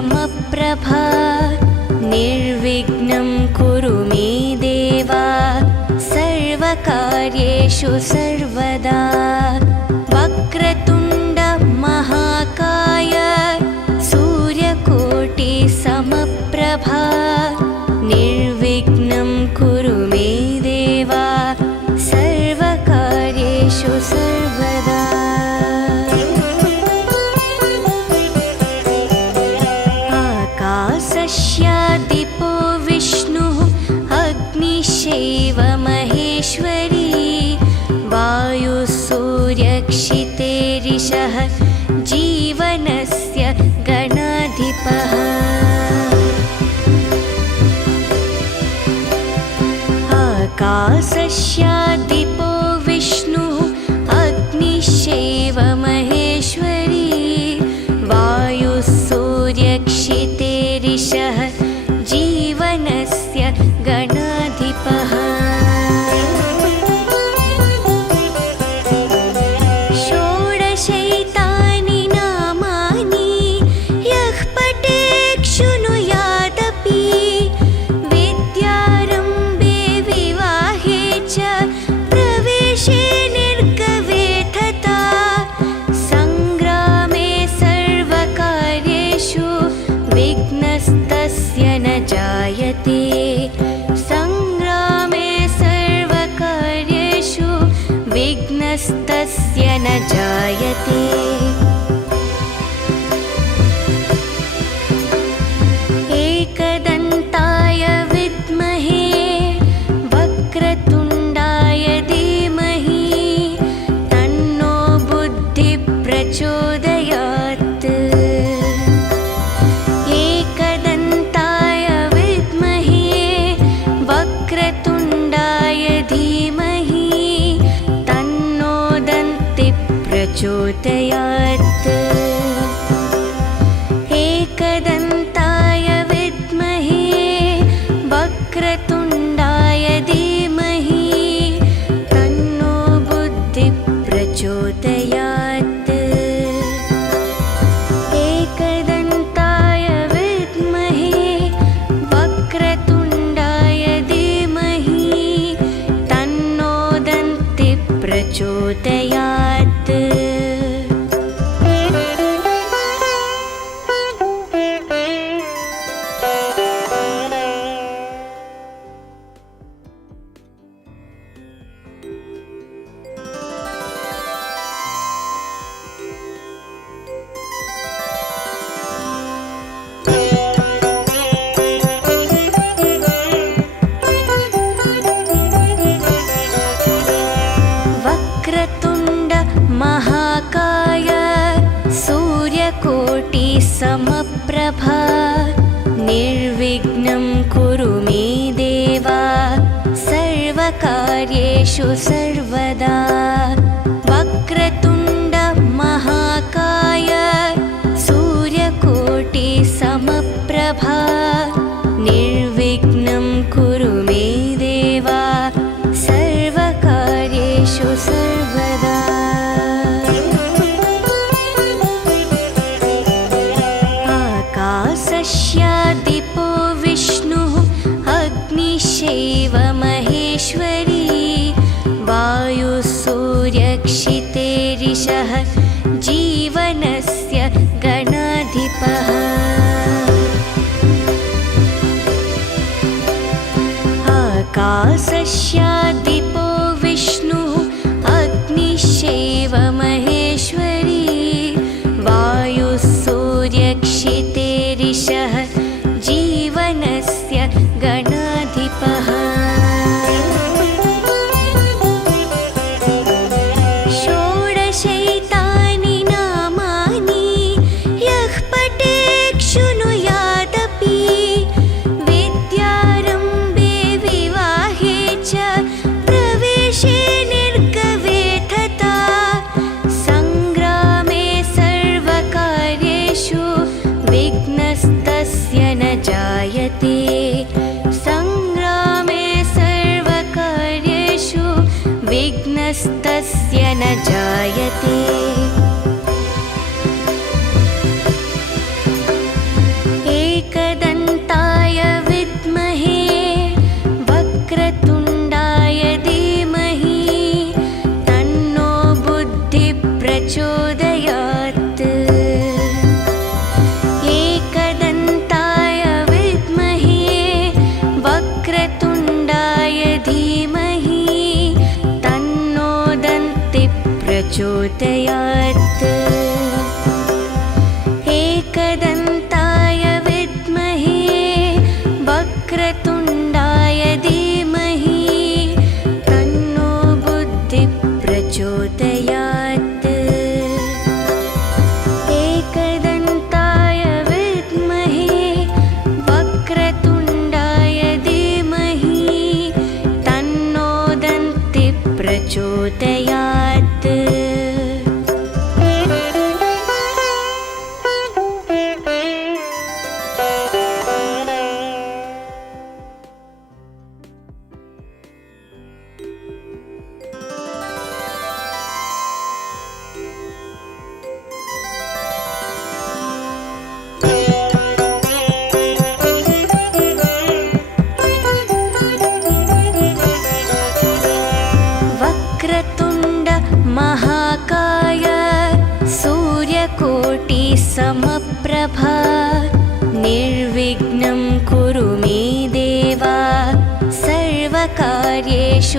समप्रभा निर्विघ्नं कुरु मे देव सर्वकार्येषु सर्वदा वक्रतुण्ड महाकाय सूर्यकोटि समप्रभा निर्विघ्नं कुरु मे देव सर्वकार्येषु सर्वदा आकाशस्यादिपो विष्णुः अग्निश्चैव महेश्वरी वायुसूर्यक्षितेरिषः जीवनस्य गणाधिपः आकाशस्यादिपो विष्णुः अग्निश्चैव महेश्वरी वायुसूर्यक्षितेरिषः जीवनस्य गणाधिपः षोडशैतानि नामानि यः पठेत् शृणुयादपि विद्यारम्भे विवाहे च प्रवेशे निर्गमे तथा सङ्ग्रामे सर्वकार्येषु विघ्नस्तस्य न जायते सङ्ग्रामे सर्वकार्येषु विघ्नस्तस्य न जायते एकदन्ताय विद्महे वक्रतुण्डाय धीमहि तन्नो बुद्धिः प्रचोदयात् एकदन्ताय विद्महे वक्रतुण्डाय धीमहि तन्नो दन्तिः प्रचोदयात् एकदन्ताय विद्महे वक्रतुण्डाय धीमहि तन्नो बुद्धिः प्रचोदयात् एकदन्ताय विद्महे वक्रतुण्डाय धीमहि तन्नो दन्तिः प्रचोदयात् वक्रतुण्ड महाकाय सूर्यकोटि समप्रभा निर्विघ्नं कुरु मे देव सर्वकार्येषु सर्वदा वक्रतुण्ड महाकाय सूर्यकोटि समप्रभा निर्विघ्नं कुरु मे देव सर्वकार्येषु सर्वदा आकाशस्यादिपो विष्णुः अग्निश्चैव महेश्वरी वायुसूर्यक्षितेरिषः जीवनस्य गणाधिपः आकाशस्यादिपो विष्णुः अग्निश्चैव महेश्वरी वायुसूर्यक्षितेरिषः जीवनस्य गणाधिपः षोडशैतानि नामानि यः पठेत् शृणुयादपि विद्यारम्भे विवाहे च प्रवेशे निर्गमे तथा सङ्ग्रामे सर्वकार्येषु विघ्नस्तस्य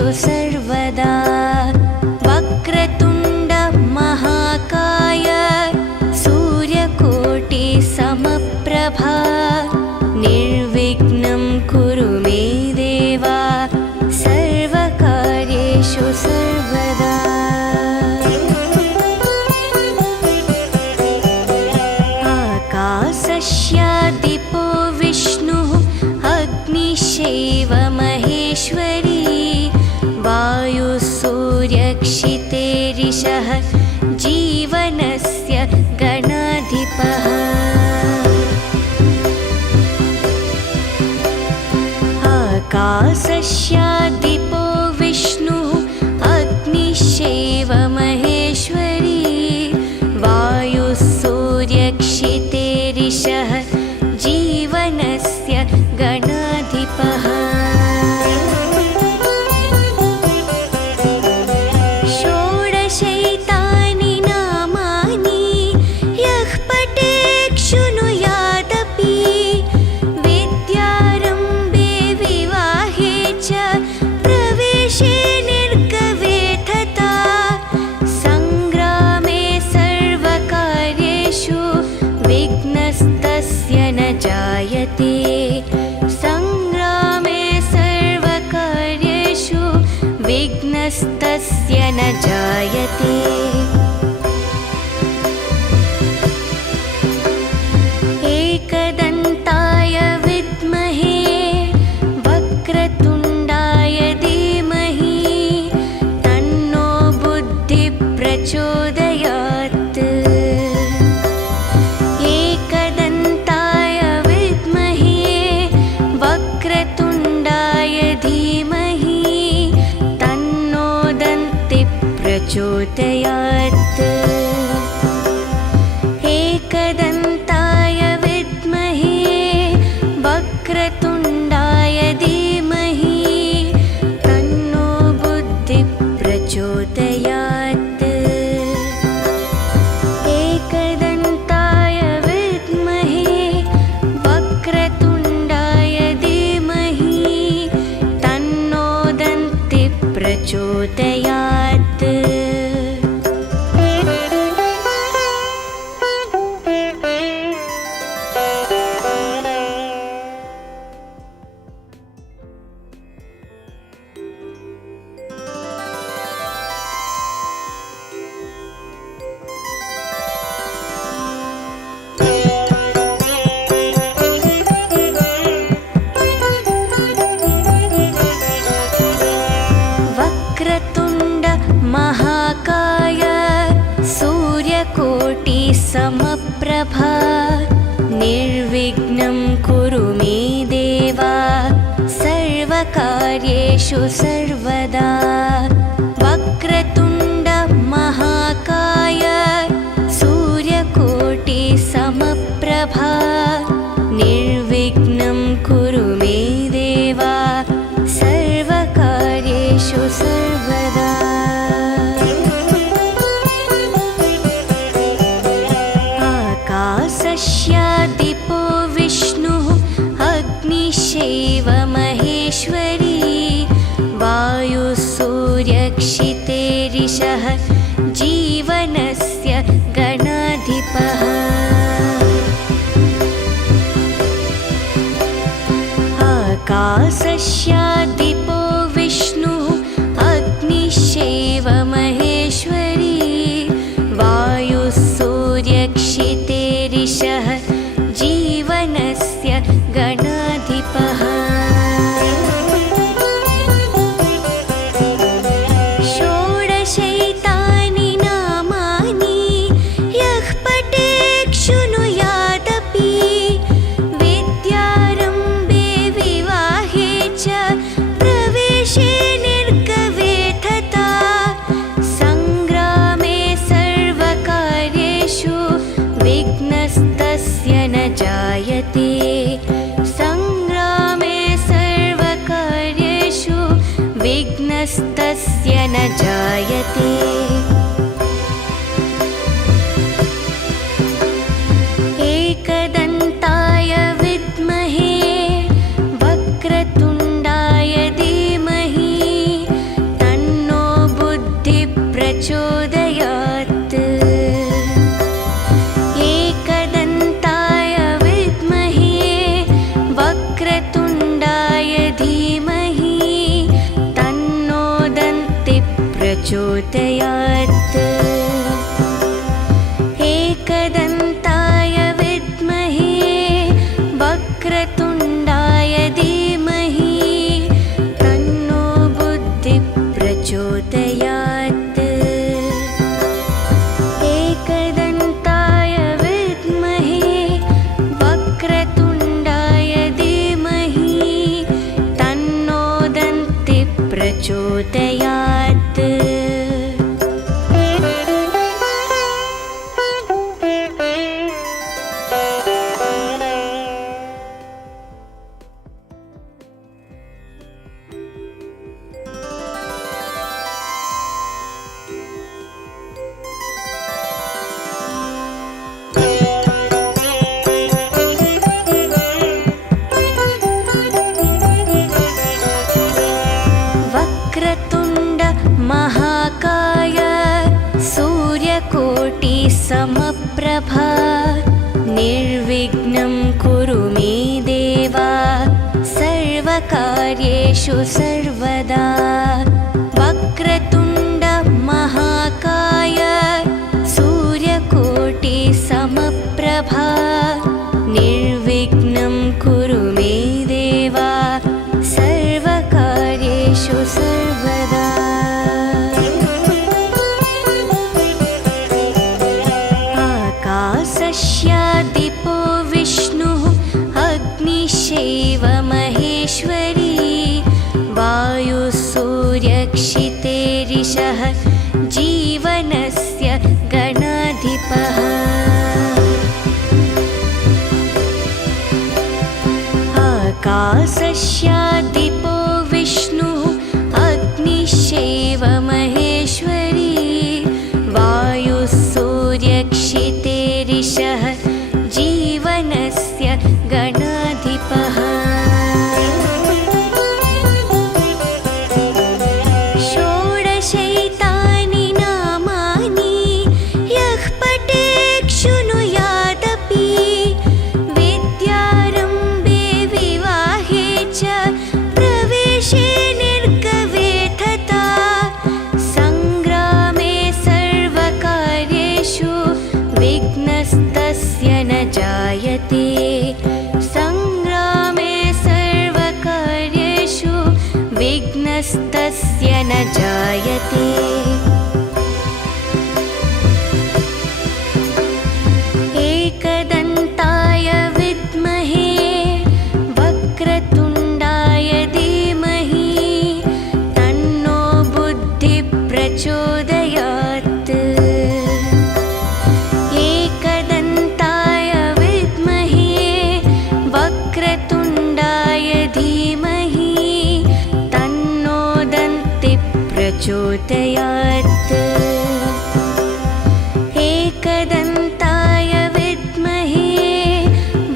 कार्येषु सर्वदा वक्रतुण्ड महाकाय सूर्यकोटि समप्रभा निर्विघ्नं कुरु मे देव सर्वकार्येषु सर्वदा। आकाशस्यादिपो विष्णुः अग्निश्चैव महेश्वरी वायुः सूर्यक्षितेरिषः जीवनस्य गणाधिपः। आकाशस्यादिपो विष्णुः अग्निश्चैव महेश्वरी वायुः सूर्यक्षितेरिषः जीवनस्य गणाधिपः। षोडशैतानि नामानि यः पठेत् शृणुयादपि विद्यारम्भे विवाहे च प्रवेशे निर्गवे तथा सङ्ग्रामे सर्वकार्येषु विघ्नस्तस्य न जायते। सङ्ग्रामे सर्वकार्येषु विघ्नस्तस्य न जायते। एकदन्ताय विद्महे वक्रतुण्डाय धीमहि तन्नो बुद्धिः प्रचोदयात्। एकदन्ताय विद्महे वक्रतुण्डाय धीमहि तन्नो दन्तिः प्रचोदयात्। एकदन्ताय विद्महे वक्रतुण्डाय धीमहि तन्नो बुद्धिः प्रचोदयात्। एकदन्ताय विद्महे वक्रतुण्डाय धीमहि तन्नो दन्तिः प्रचोदयात्। वक्रतुण्ड महाकाय सूर्यकोटि समप्रभा निर्विघ्नं कुरु मे देव सर्वकार्येषु सर्वदा। वक्रतुण्ड महाकाय सूर्यकोटि समप्रभा निर्विघ्नं कुरु मे देव सर्वकार्येषु सर्वदा। आकाशस्यादिपो विष्णुः अग्निश्चैव महेश्वरी वायुः सूर्यक्षितेरिषः जीवनस्य गणाधिपः। आकाशस्यादिपो विष्णुः अग्निश्चैव महेश्वरी वायुः सूर्यक्षितेरिषः जीवनस्य गणाधिपः। षोडशैतानि नामानि यः पठेत् शृणुयादपि विद्यारम्भे विवाहे च प्रवेशे निर्गवे तथा सङ्ग्रामे सर्वकार्येषु विघ्नस्तस्य न जायते। सङ्ग्रामे प्रचोदयात् एकदन्ताय विद्महे वक्रतुण्डाय धीमहि तन्नो बुद्धिः प्रचोदयात् एकदन्ताय विद्महे वक्रतुण्डाय धीमहि तन्नो दन्तिः प्रचोदयात् वक्रतुण्ड महाकाय सूर्यकोटि समप्रभा निर्विघ्नं कुरु मे देव सर्वकार्येषु सर्वदा वक्रतुण्ड महाकाय सूर्यकोटि समप्रभा निर्विघ्नं कुरु मे देव सर्वकार्येषु सर्वदा आकाशस्यादिपो विष्णुः अग्निश्चैव महेश्वरी वायुसूर्यक्षितेरिषः जीवनस्य गणाधिपः आकाशस्यादिपो विष्णुः अग्निश्चैव महेश्वरी वायुसूर्यक्षितेरिषः जीवनस्य गणाधिपः षोडशैतानि नामानि यः पठेत् शृणुयादपि विद्यारम्भे विवाहे च प्रवेशे निर्गवे तथा सङ्ग्रामे सर्वकार्येषु विघ्नस्तस्य न जायते सङ्ग्रामे सर्वकार्येषु विघ्नस्तस्य न जायते एकदन्ताय विद्महे वक्रतुण्डाय धीमहि तन्नो बुद्धिः प्रचोदयात् एकदन्ताय विद्महे वक्रतुण्डाय धीमहि तन्नो दन्तिः प्रचोदयात् एकदन्ताय विद्महे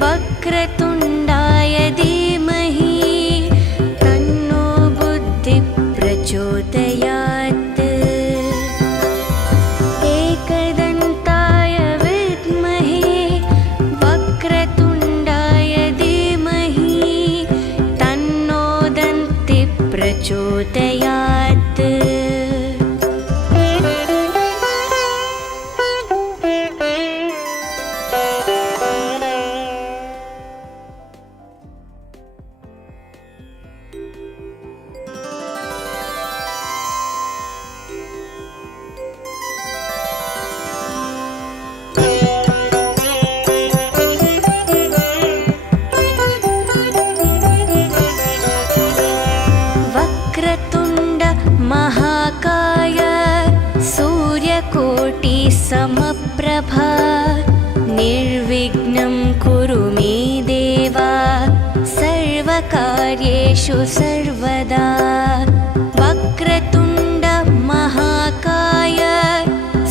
वक्रतुण्डाय धीमहि तन्नो बुद्धिः प्रचोदयात् एकदन्ताय विद्महे वक्रतुण्डाय धीमहि तन्नो दन्तिः प्रचोदयात् वक्रतुण्ड महाकाय सूर्यकोटि समप्रभा निर्विघ्नं कुरु मे देव सर्वकार्येषु सर्वदा वक्रतुण्ड महाकाय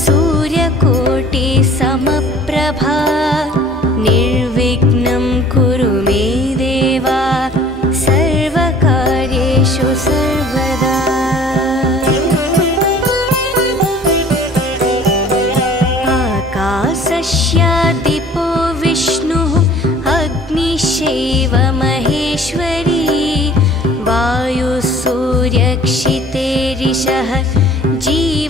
सूर्यकोटि समप्रभा निर्विघ्नं कुरु मे देव सर्वकार्येषु सर्वदा आकाशस्यादिपो विष्णुः अग्निश्चैव महेश्वरी वायुसूर्यक्षितेरिषः जीवनस्य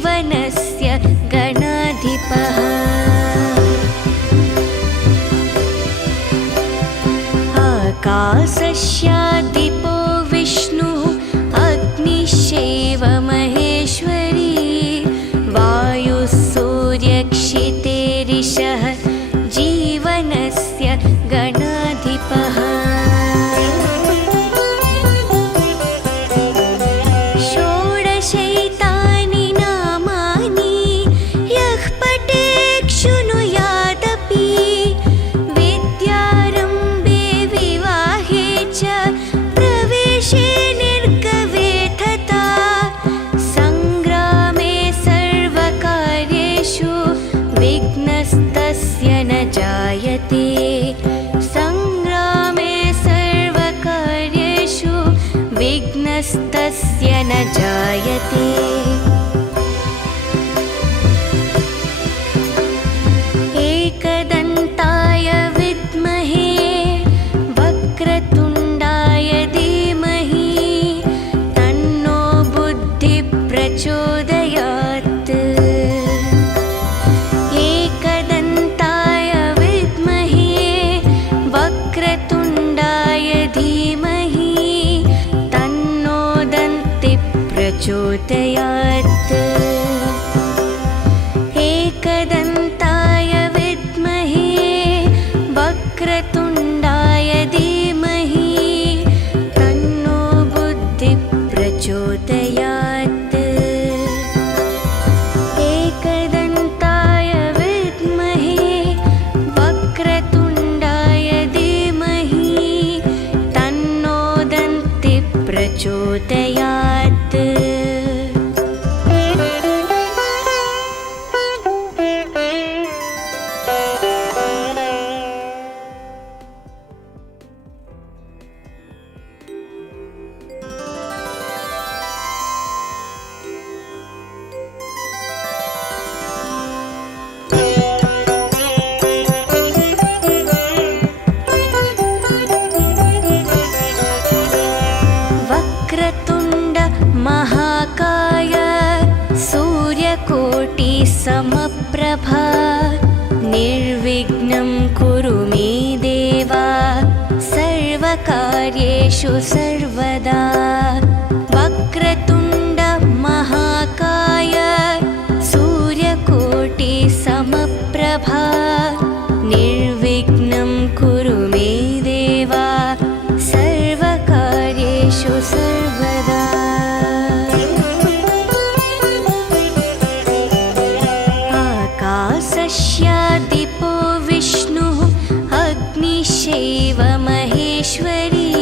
आकाशस्य दीपो विष्णुः अग्निश्चैव महेश्वरी वायुः सूर्यक्षितेरिषः जीवनस्य गणाधिपः षोडशैतानि नामानि यः पठेत् शृणुयादपि विद्यारम्भे विवाहे च प्रवेशे निर्गवे तथा सङ्ग्रामे सर्वकार्येषु विघ्नस्तस्य न जायते सङ्ग्रामे सर्वकार्येषु विघ्नस्तस्य न जायते एकदन्ताय विद्महे वक्रतुण्डाय धीमहि तन्नो बुद्धिः प्रचोदयात् एकदन्ताय विद्महे वक्रतुण्डाय धीमहि तन्नो दन्तिः प्रचोदयात् एकदन्ताय विद्महे वक्रतुण्डाय धीमहि तन्नो बुद्धिः प्रचोदयात् एकदन्ताय विद्महे वक्रतुण्डाय धीमहि तन्नो दन्तिः प्रचोदयात् वक्रतुण्ड महाकाय सूर्यकोटि समप्रभा निर्विघ्नं कुरु मे देव सर्वकार्येषु सर्वदा वक्रतुण्ड महाकाय सूर्यकोटि समप्रभा निर्विघ्नं कुरु मे देव सर्वकार्येषु सर्वदा आकाशस्य दीपो विष्णुः अग्निश्चैव महेश्वरी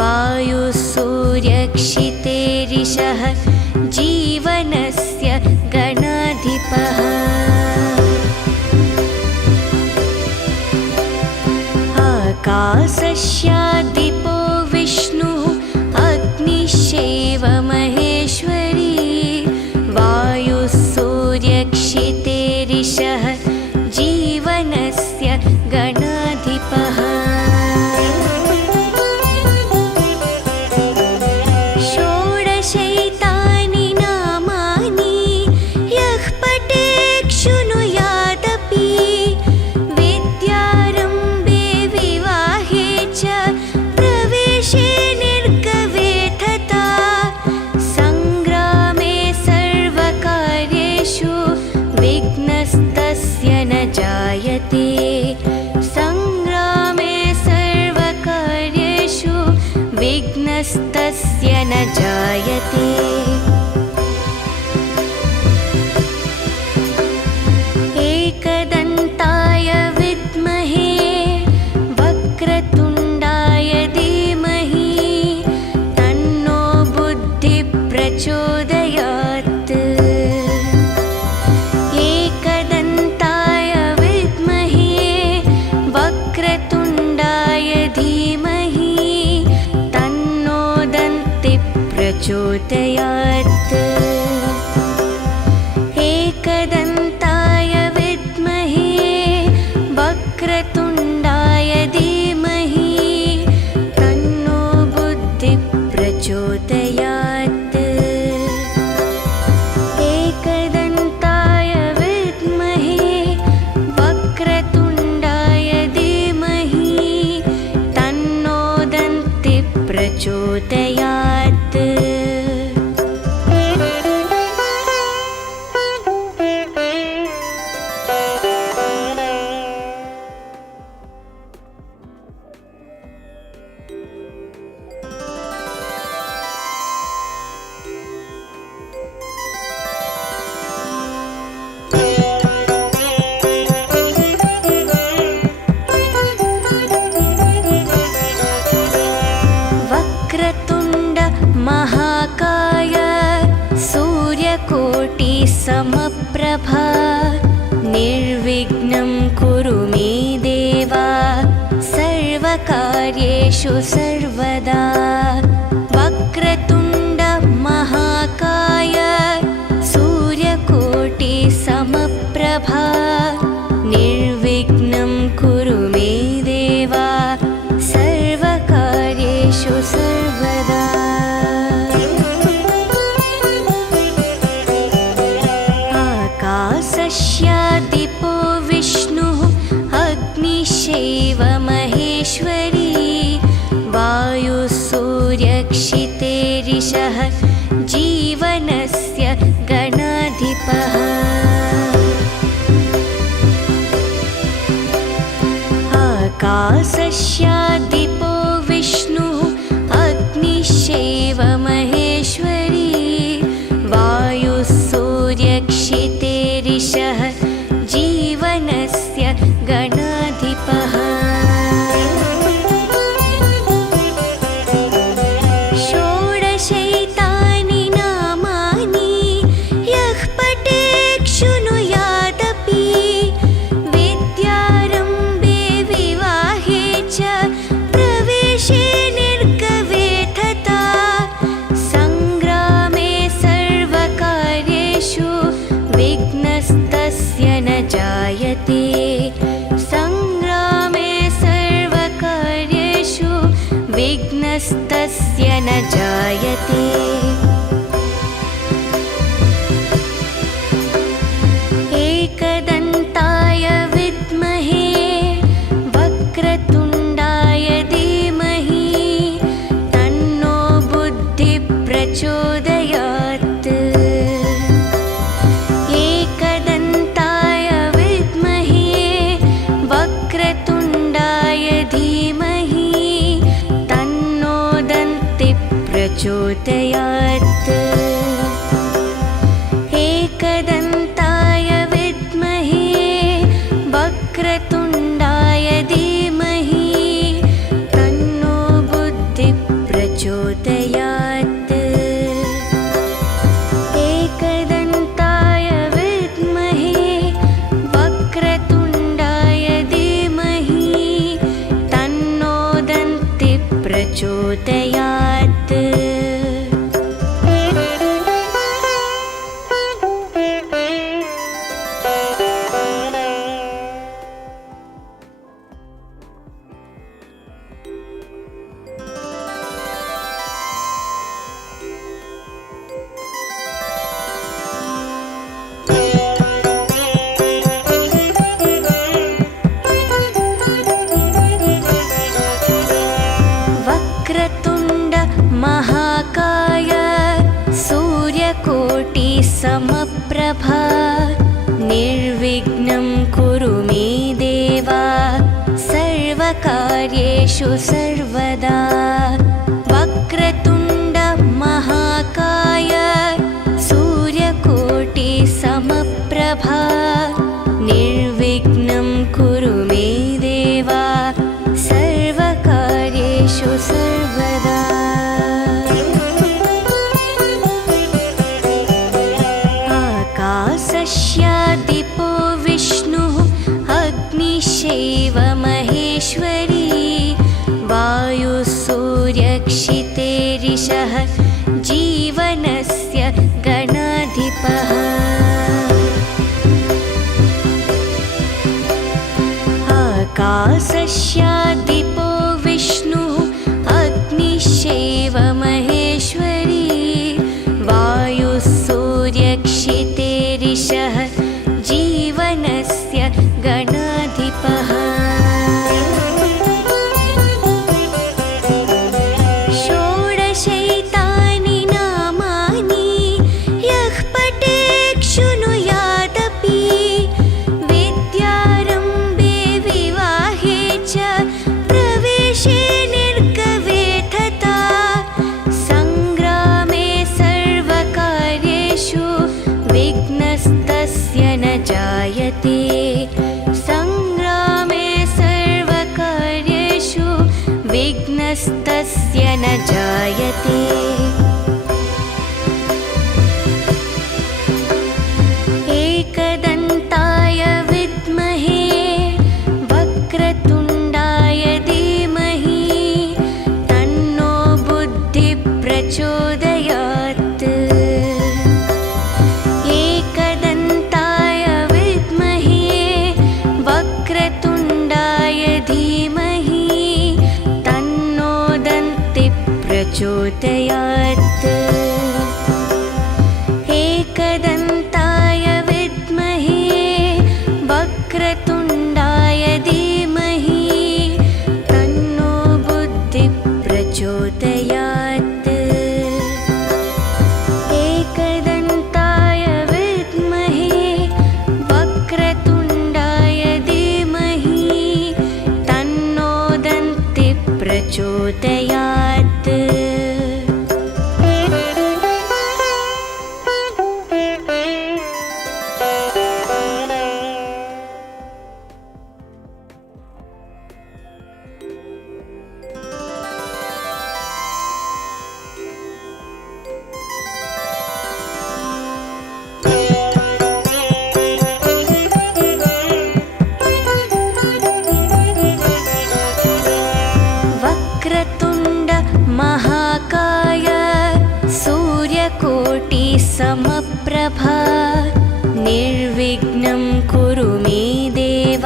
वायुः सूर्यक्षितेरिषः जीवनस्य गणाधिपः आकाशस्य दीपो विष्णुः अग्निश्चैव महेश्वरी वायुः सूर्यक्षितेरिषः जीवनस्य गणाधिपः षोडशैतानि नामानि यः पठेत् शृणुयादपि विद्यारम्भे विवाहे च प्रवेशे निर्गवे तथा सङ्ग्रामे सर्वकार्येषु विघ्नस्तस्य न जायते सङ्ग्रामे सर्वकार्येषु विघ्नस्तस्य न जायते एकदन्ताय विद्महे वक्रतुण्डाय धीमहि तन्नो बुद्धिः प्रचोदयात् एकदन्ताय विद्महे वक्रतुण्डाय धीमहि तन्नो दन्तिः प्रचोदयात् एकदन्ताय विद्महे वक्रतुण्डाय धीमहि तन्नो बुद्धिः प्रचोदयात् एकदन्ताय विद्महे वक्रतुण्डाय धीमहि तन्नो प्रचोदयात्। वक्रतुण्ड महाकाय सूर्यकोटि समप्रभा निर्विघ्नं कुरु मे देव सर्वकार्येषु सर्वदा। वक्रतुण्ड महाकाय सूर्यकोटि समप्रभा निर्विघ्नं कुरु मे देव सर्वकार्येषु सर्वदा। आकाशस्यादिपो विष्णुः अग्निश्चैव महेश्वरी वायुः सूर्यक्षितेरिषः जीवनस्य गणाधिपः। आकाशस्यादिपो विष्णुः अग्निश्चैव महेश्वरी वायुः सूर्यक्षितेरिषः जीवनस्य गणाधिपः। षोडशैतानि नामानि यः पठेत् शृणुयादपि विद्यारम्भे विवाहे च प्रवेशे निर्गवे तथा सङ्ग्रामे सर्वकार्येषु विघ्नस्तस्य न जायते। सङ्ग्रामे सर्वकार्येषु विघ्नस्तस्य न जायते। एकदन्ताय विद्महे वक्रतुण्डाय धीमहि तन्नो बुद्धिः प्रचोदयात्। एकदन्ताय विद्महे वक्रतुण्डाय धीमहि तन्नो दन्तिः प्रचोदयात्। एकदन्ताय विद्महे वक्रतुण्डाय धीमहि तन्नो बुद्धिः प्रचोदयात्। एकदन्ताय विद्महे वक्रतुण्डाय धीमहि तन्नो दन्तिः प्रचोदयात्। वक्रतुण्ड महाकाय सूर्यकोटि समप्रभा निर्विघ्नं कुरु मे देव सर्वकार्येषु सर्वदा। वक्रतुण्ड महाकाय सूर्यकोटि समप्रभा निर्विघ्नं कुरु मे देव सर्वकार्येषु सर्वदा। आकाशस्यादिपो विष्णुः अग्निश्चैव महेश्वरी वायुः सूर्यक्षितेरिषः जीवनस्य गणाधिपः। विघ्नस्तस्य न जायते। एकदन्ताय विद्महे वक्रतुण्डाय धीमहि तन्नो बुद्धिः प्रचोदयात्। एकदन्ताय विद्महे वक्रतुण्डाय धीमहि तन्नो दन्तिः प्रचोदयात्। एकदन्ताय विद्महे वक्रतुण्डाय धीमहि तन्नो बुद्धिः प्रचोदयात्। एकदन्ताय विद्महे वक्रतुण्डाय धीमहि तन्नो दन्तिः प्रचोदयात्। वक्रतुण्ड महाकाय सूर्यकोटिसमप्रभा निर्विघ्नं कुरु मे देव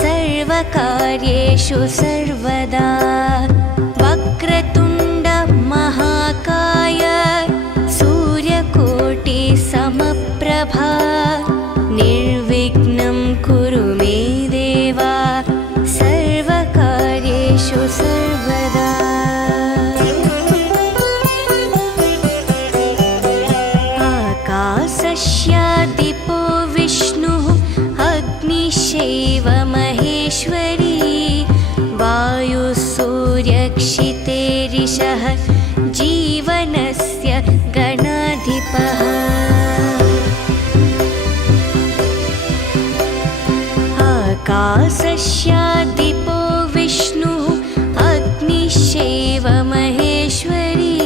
सर्वकार्येषु सर्वदा। वक्रतुण्ड महाकाय सूर्यकोटिसमप्रभा निर्विघ्नं कुरु मे देव सर्वकार्येषु सर्वदा। आकाशस्यादिपो विष्णुः अग्निश्चैव महेश्वरी वायुः सूर्यक्षितेरिषः जीवनस्य गणाधिपः। आकाशस्यादिपो विष्णुः अग्निश्चैव महेश्वरी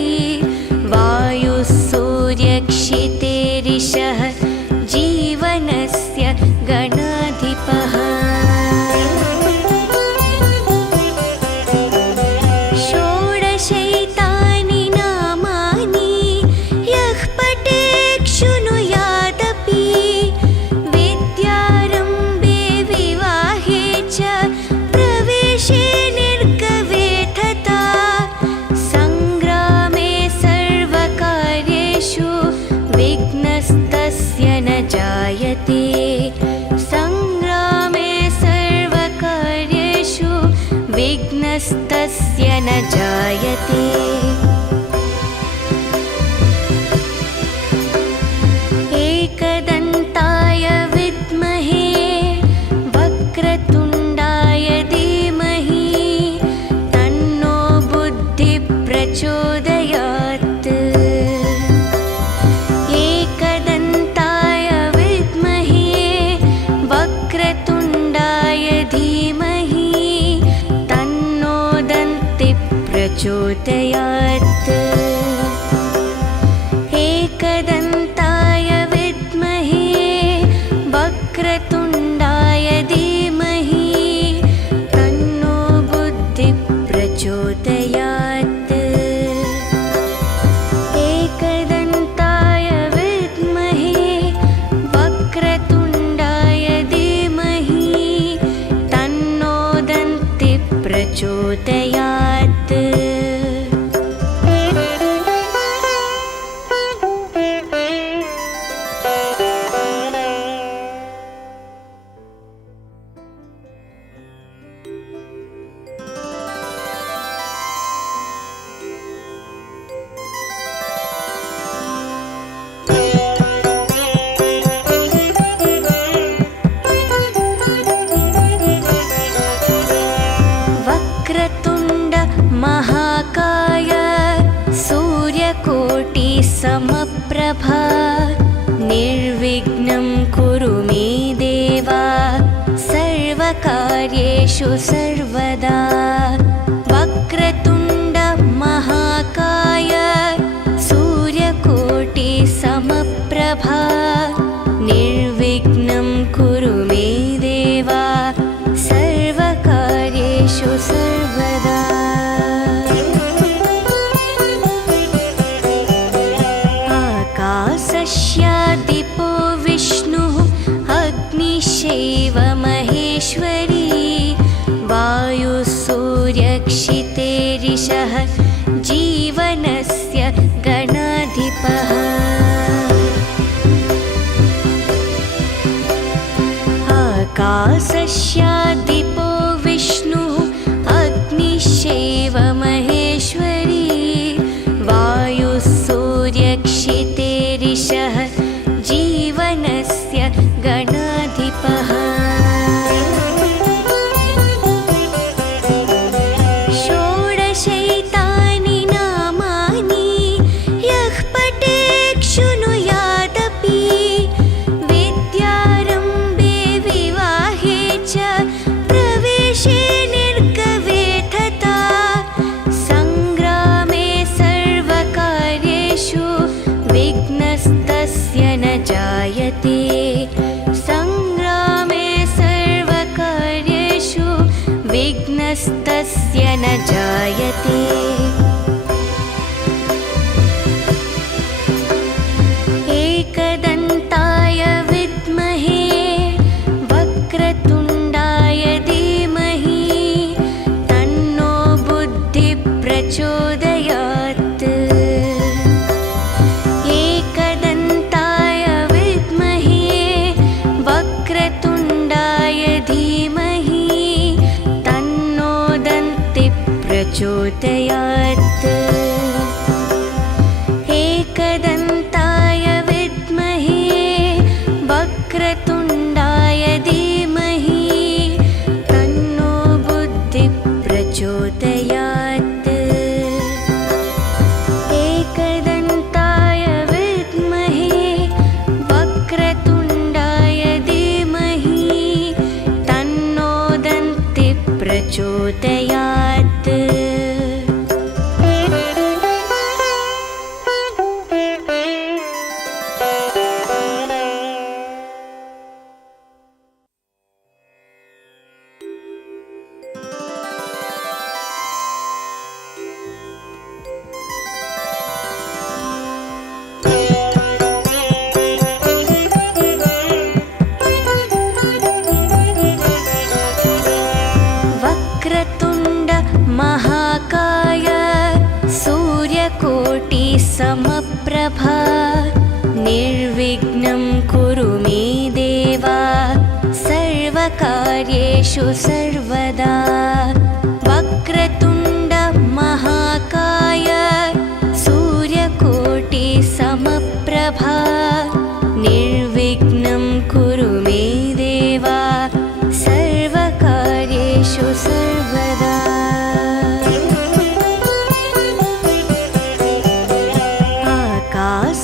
वायुः सूर्यक्षितेरिषः जीवनस्य गणाधिपः। षोडशैतानि नामानि यः पठेत् शृणुयादपि विद्यारम्भे विवाहे च प्रवेशे निर्गवे तथा सङ्ग्रामे सर्वकार्येषु विघ्नस्तस्य न जायते। सङ्ग्रामे सर्वकार्येषु विघ्नस्तस्य न जायते। एकदन्ताय विद्महे वक्रतुण्डाय धीमहि तन्नो बुद्धिः प्रचोदयात्। एकदन्ताय विद्महे वक्रतुण्डाय धीमहि तन्नो दन्तिः प्रचोदयात्। एकदन्ताय विद्महे वक्रतुण्डाय धीमहि तन्नो बुद्धिः प्रचोदयात्। एकदन्ताय विद्महे वक्रतुण्डाय धीमहि तन्नो दन्तिः प्रचोदयात्। वक्रतुण्ड महाकाय सूर्यकोटिसमप्रभा निर्विघ्नं कुरु मे देव सर्वकार्येषु सर्वदा। वक्रतुण्ड सर्वदा। आकाशस्यादिपो विष्णुः अग्निश्चैव महेश्वरी वायुसूर्यक्षितेरिषः जीवनस्य गणाधिपः। आकाशस्यादिपो विष्णुः अग्निश्चैव महेश्वरी वायुसूर्यक्षितेरिषः जीवनस्य गणाधिपः। षोडशैतानि नामानि यः पठेत् शृणुयादपि विद्यारम्भे विवाहे च प्रवेशे निर्गवे तथा सङ्ग्रामे सर्वकार्येषु विघ्नस्तस्य न जायते। सङ्ग्रामे सर्वकार्येषु विघ्नस्तस्य न जायते। एकदन्ताय विद्महे वक्रतुण्डाय धीमहि तन्नो बुद्धिः प्रचोदयात्। एकदन्ताय विद्महे वक्रतुण्डाय धीमहि तन्नो दन्तिः प्रचोदयात्। एकदन्ताय विद्महे वक्रतुण्डाय धीमहि तन्नो बुद्धिः प्रचोदयात्। एकदन्ताय विद्महे वक्रतुण्डाय धीमहि तन्नो दन्तिः प्रचोदयात्। वक्रतुण्ड महाकाय सूर्यकोटिसमप्रभा निर्विघ्नं कुरु मे देव सर्वकार्येषु सर्वदा। वक्रतुण्ड महाकाय सूर्यकोटिसमप्रभा निर्विघ्नं कुरु मे देव सर्वकार्येषु सर्वदा।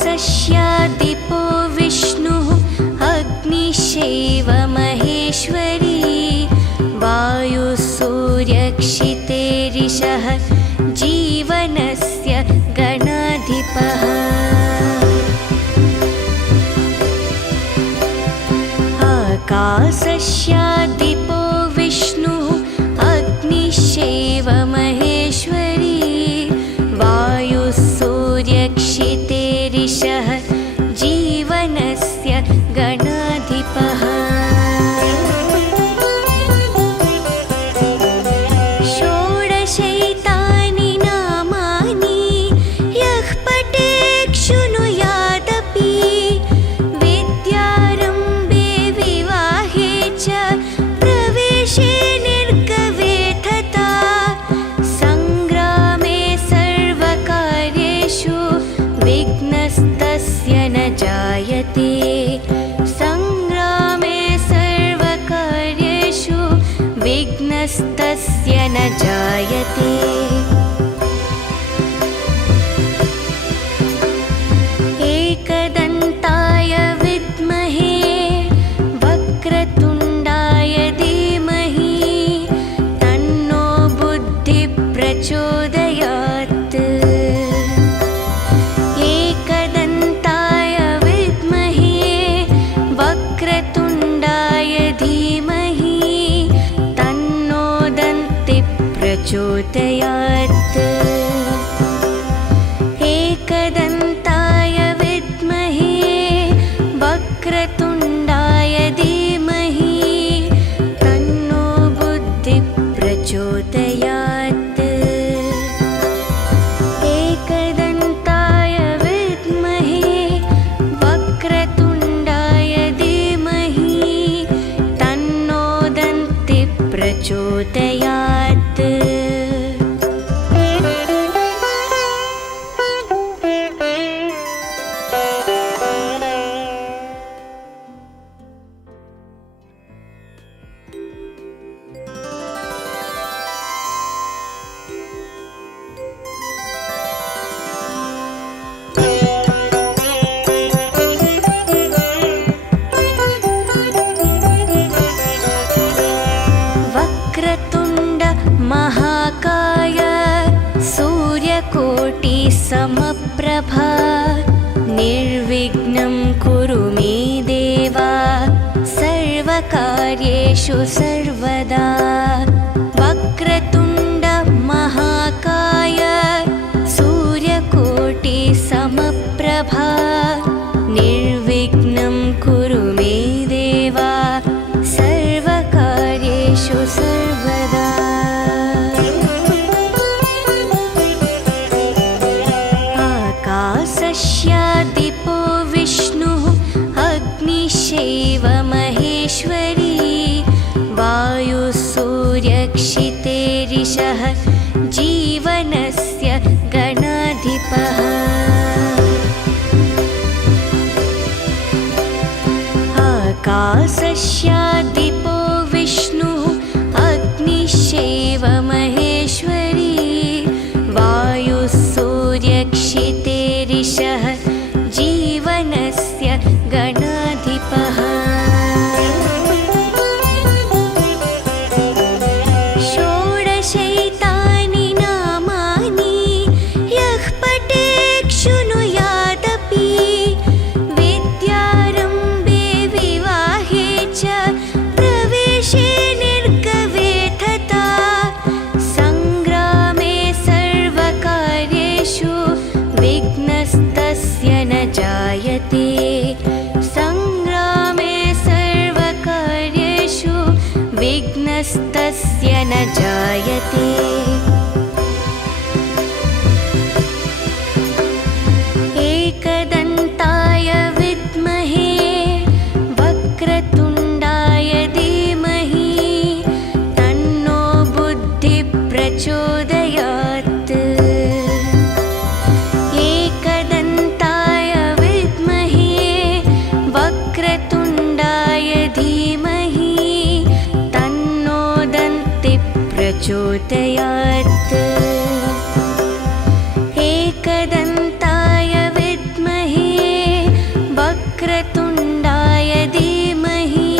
आकाशस्यादिपो विष्णुः अग्निश्चैव महेश्वरी वायुसूर्यक्षितेरिषः जीवनस्य गणाधिपः। आकाशस्यादिपो विष्णुः अग्निश्चैव महेश्वरी वायुसूर्यक्षितेरिषः जीवनस्य गणाधिपः। षोडशैतानि नामानि यः पठेत् शृणुयादपि विद्यारम्भे विवाहे च प्रवेशे निर्गवे तथा सङ्ग्रामे सर्वकार्येषु विघ्नस्तस्य न जायते। सङ्ग्रामे सर्वकार्येषु विघ्नस्तस्य न जायते। एकदन्ताय विद्महे वक्रतुण्डाय धीमहि तन्नो बुद्धिः प्रचोदयात्। एकदन्ताय विद्महे वक्रतुण्डाय धीमहि तन्नो दन्तिः प्रचोदयात् एकदन्ताय विद्महे वक्रतुण्डाय धीमहि तन्नो बुद्धिः प्रचोदयात् एकदन्ताय विद्महे वक्रतुण्डाय धीमहि तन्नो दन्तिः प्रचोदयात् वक्रतुण्ड महाकाय सूर्यकोटि समप्रभा निर्विघ्नं कुरु मे देव सर्वकार्येषु सर्वदा वक्रतुण्ड महाकाय सूर्यकोटि समप्रभा निर्विघ्नं कुरु मे देव सर्वकार्येषु सर्वदा आकाशस्यादिपो विष्णुः अग्निश्चैव महेश्वरी वायुः सूर्यक्षितेरिषः जीवनस्य गणाधिपः आकाशस्यादिपो विष्णुः अग्निश्चैव महेश्वरी वायुः सूर्यक्षितेरिषः जीवनस्य गणाधिपः षोडशैतानि नामानि यः पठेत् शृणुयादपि विद्यारम्भे विवाहे च प्रवेशे निर्गवे तथा सङ्ग्रामे सर्वकार्येषु विघ्नस्तस्य न जायते सङ्ग्रामे सर्वकार्येषु विघ्नस्तस्य न जायते एकदन्ताय विद्महे वक्रतुण्डाय धीमहि तन्नो बुद्धिः प्रचोदयात् एकदन्ताय विद्महे वक्रतुण्डाय धीमहि तन्नो दन्तिः प्रचोदयात् एकदन्ताय विद्महे वक्रतुण्डाय धीमहि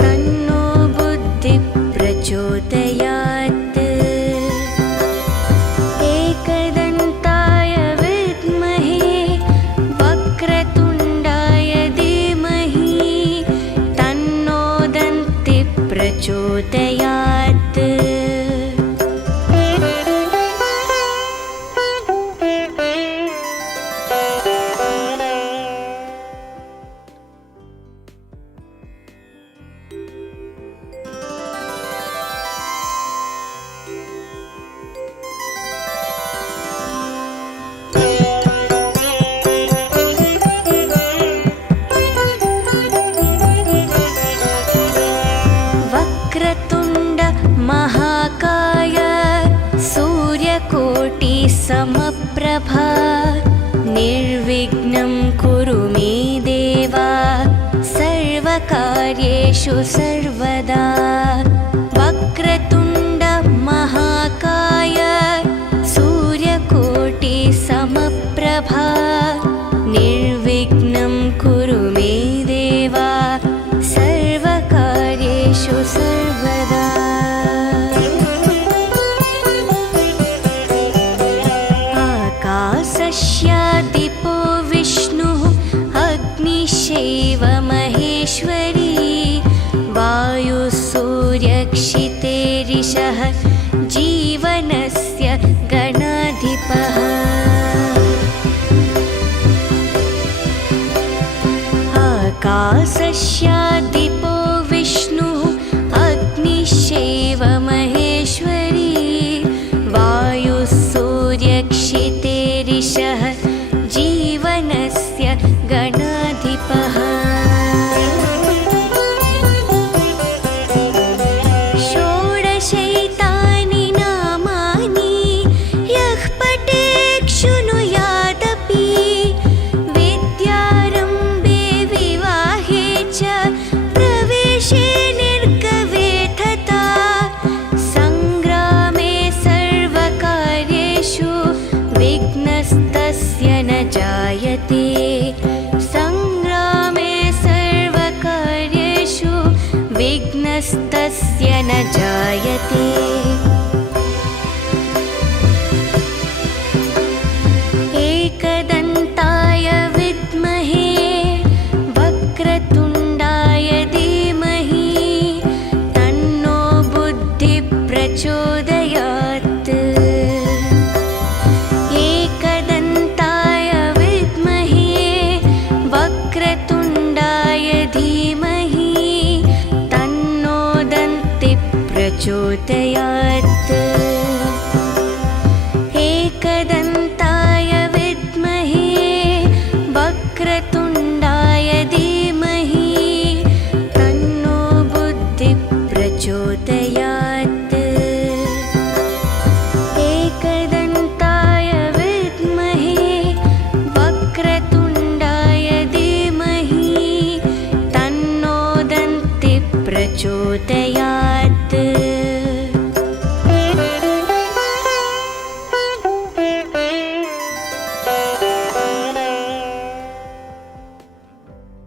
तन्नो बुद्धिः प्रचोदयात् एकदन्ताय विद्महे वक्रतुण्डाय धीमहि तन्नो दन्तिः प्रचोदयात् वक्रतुण्ड महाकाय सूर्यकोटि समप्रभा निर्विघ्नं कुरु मे देव सर्वकार्येषु सर्वदा वक्रतुण्ड महाकाय सूर्यकोटि समप्रभा निर्विघ्नं कुरु मे देव सर्वकार्येषु सर्वदा आकाशस्यादिपो विष्णुः अग्निश्चैव महेश्वरी वायुः सूर्य ज्योतये